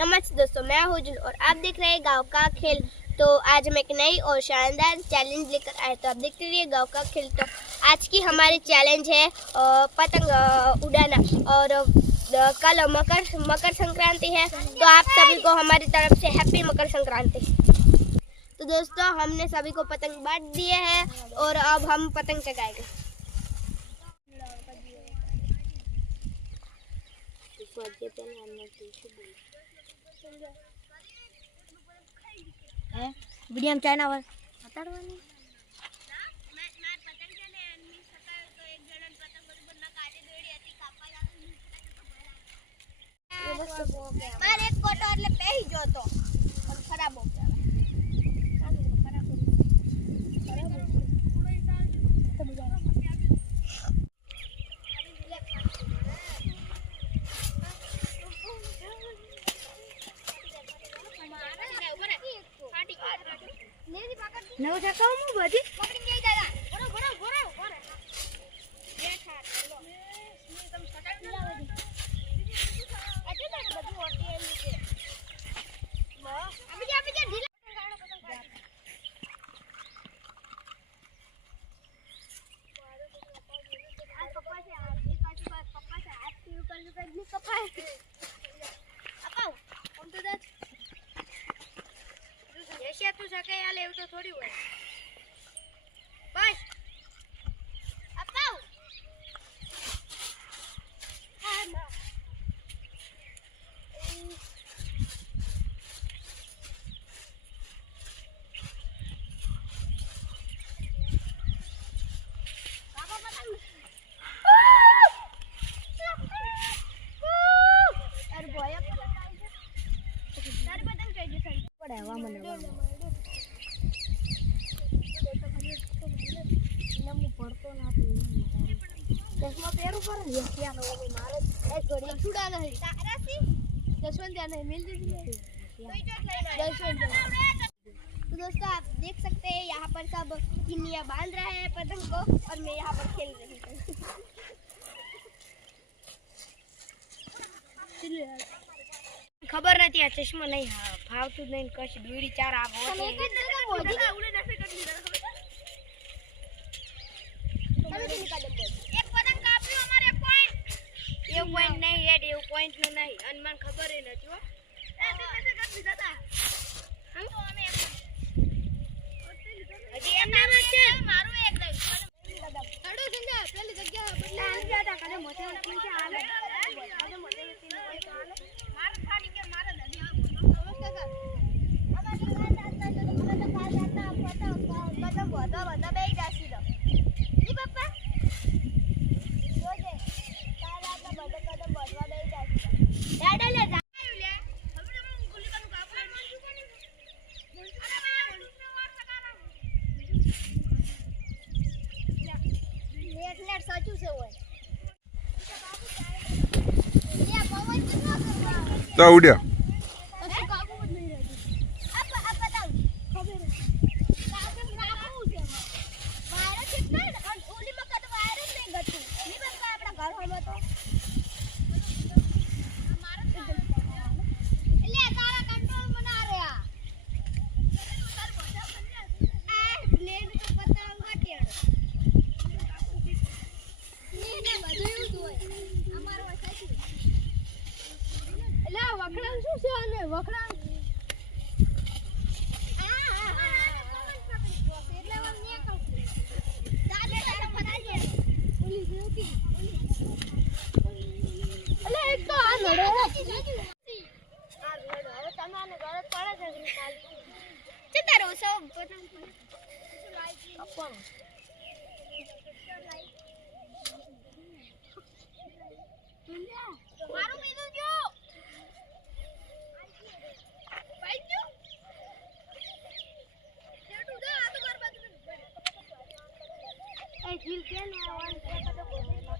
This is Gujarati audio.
नमस्ते दोस्तों, मैं हूँ जुल और आप देख रहे हैं गांव का खेल। तो आज हम एक नई और शानदार चैलेंज लेकर आए। तो आप देखते रहिए गांव का खेल। तो आज की हमारी चैलेंज है पतंग उड़ाना और कल मकर संक्रांति है। तो आप सभी को हमारी तरफ से हैप्पी मकर संक्रांति। तो दोस्तों, हमने सभी को पतंग बांट दिए हैं और अब हम पतंग चगाएंगे। वीडियो में चाइना वाला बताड़वानी मारे एक कोटो એટલે પેહી જો તો પણ ખરાબ હો ગયા નવ ટકા હું બધી પકડી ગઈ દાદા બરો બેઠા ચલો તમે સટાડી ના બધી આજે તો બધું હોતી એની છે આપી જા ઢીલા તું સકે આ લેવ તો થોડી હોય બસ અપાવ હા ના બાબા પતંગ અરે બોય પતંગ આવી છે તારી પતંગ કઈ જશે પડે હવા મને પડતો નથી ચશ્મા પહેરું પર યસિયાનો ઓમે મારે એક ઘડી छुड़ा नहीं तारासी जसवंत जाना है मिल दीजिए जसवंत। तो दोस्तों, आप देख सकते हैं यहाँ पर सब किन्नियाँ बांध रहे हैं पतंग को और मैं यहाँ पर खेल रही हूँ। ખબર નથી આ ચશ્મા નહીં ફાવતું નહીં કશ દોડી ચાર આ उड़े नशे कर ली एक पतंग काप्યું हमारे पॉइंट એ પોઈન્ટ નહીં એડ એવું પોઈન્ટ નું નહીં અનમાન ખબર ય નથી હો ऐसे कैसे कर दी दादा हम तो हमें હજી એમના માં છે मारो एक दई हड़ो संजा पहली जगह बदला આલ જાતા કને મોટે ટીમ છે આલે मार खानी के मारे ददी नमस्कार सर અમારી વાત આતા તો મને તો ખાસ આતા પતંગ બધા બેઈ જાસી દો ઈ પપ્પા જોજે કાલ આતા બધા બધવા બેઈ જાસી ડાડા લે જા લે હવે હું ગુલી કનું કાપડ માંજુ કોની અરે મારા બોલને વાર સકારા નેટ સાચું છે ઓય એ પવન કેટલો કરવા તો ઉડ્યા વખડાણ શું છે અને વખડાણ મારું મીધું જો જીલ કે ને ઓન કે તો બોલે ના